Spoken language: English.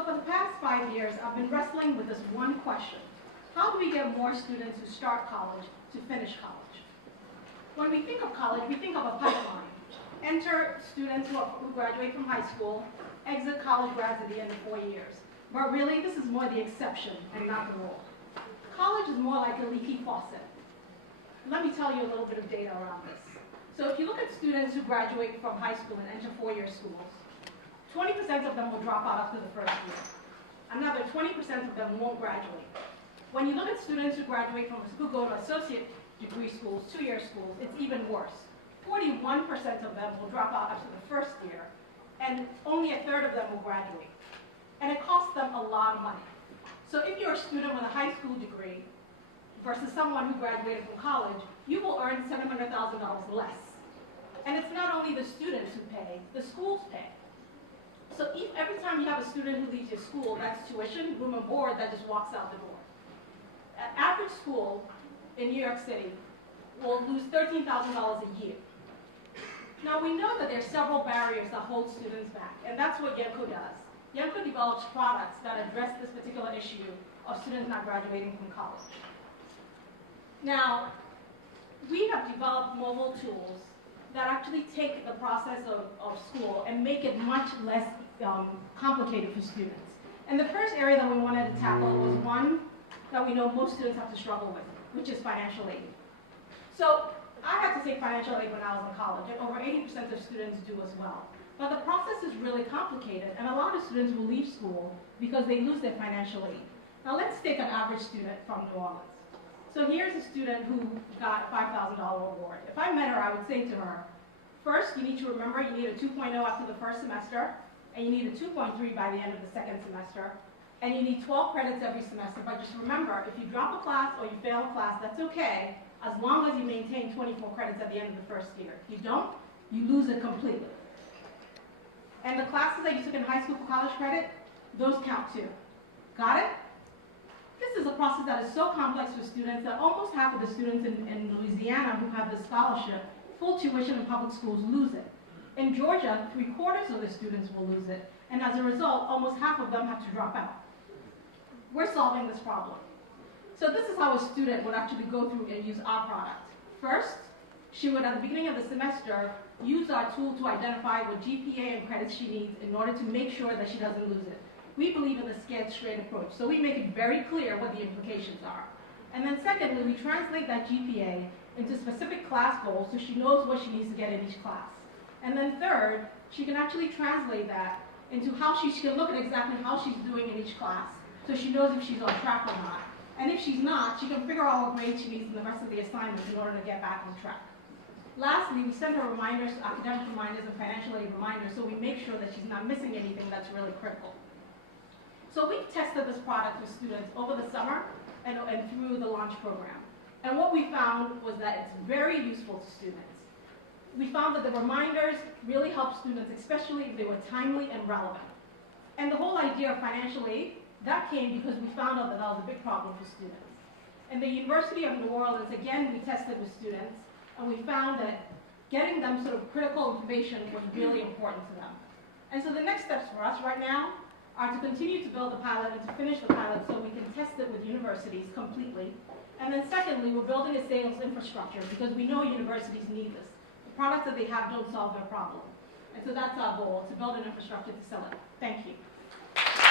so for the past 5 years, I've been wrestling with this one question. How do we get more students who start college to finish college? When we think of college, we think of a pipeline. Enter students who graduate from high school, exit college grads at the end of 4 years. But really, this is more the exception and not the rule. College is more like a leaky faucet. Let me tell you a little bit of data around this. So if you look at students who graduate from high school and enter four-year schools, 20% of them will drop out after the first year. Another 20% of them won't graduate. When you look at students who graduate who go to associate degree schools, two-year schools, it's even worse. 41% of them will drop out after the first year, and only a third of them will graduate. And it costs them a lot of money. So if you're a student with a high school degree versus someone who graduated from college, you will earn $700,000 less. And it's not only the students who pay, the schools pay. So every time you have a student who leaves your school, that's tuition, room and board, that just walks out the door. An average school in New York City will lose $13,000 a year. Now we know that there are several barriers that hold students back, and that's what Yenko does. Yenko develops products that address this particular issue of students not graduating from college. Now, we have developed mobile tools that actually take the process of school and make it much less complicated for students. And the first area that we wanted to tackle was one that we know most students have to struggle with, which is financial aid. So I had to take financial aid when I was in college, and over 80% of students do as well. But the process is really complicated, and a lot of students will leave school because they lose their financial aid. Now let's take an average student from New Orleans. So here's a student who got a $5,000 reward. If I met her, I would say to her, first, you need to remember you need a 2.0 after the first semester, and you need a 2.3 by the end of the second semester, and you need 12 credits every semester. But just remember, if you drop a class or you fail a class, that's okay, as long as you maintain 24 credits at the end of the first year. If you don't, you lose it completely. And the classes that you took in high school for college credit, those count too. Got it? This is a process that is so complex for students that almost half of the students in Louisiana who have this scholarship, full tuition in public schools, lose it. In Georgia, 3/4 of the students will lose it, and as a result, almost half of them have to drop out. We're solving this problem. So this is how a student would actually go through and use our product. First, she would, at the beginning of the semester, use our tool to identify what GPA and credits she needs in order to make sure that she doesn't lose it. We believe in the scared straight approach, so we make it very clear what the implications are. And then secondly, we translate that GPA into specific class goals so she knows what she needs to get in each class. And then third, she can actually translate that into how she can look at exactly how she's doing in each class so she knows if she's on track or not. And if she's not, she can figure out what grade she needs in the rest of the assignments in order to get back on track. Lastly, we send her reminders, academic reminders and financial aid reminders, so we make sure that she's not missing anything that's really critical. So we've tested this product with students over the summer and through the launch program. And what we found was that it's very useful to students. We found that the reminders really help students, especially if they were timely and relevant. And the whole idea of financial aid, that came because we found out that that was a big problem for students. In the University of New Orleans, again, we tested with students, and we found that getting them sort of critical information was really important to them. And so the next steps for us right now are to continue to build the pilot and to finish the pilot so we can test it with universities completely. And then secondly, we're building a sales infrastructure because we know universities need this. The products that they have don't solve their problem. And so that's our goal, to build an infrastructure to sell it. Thank you.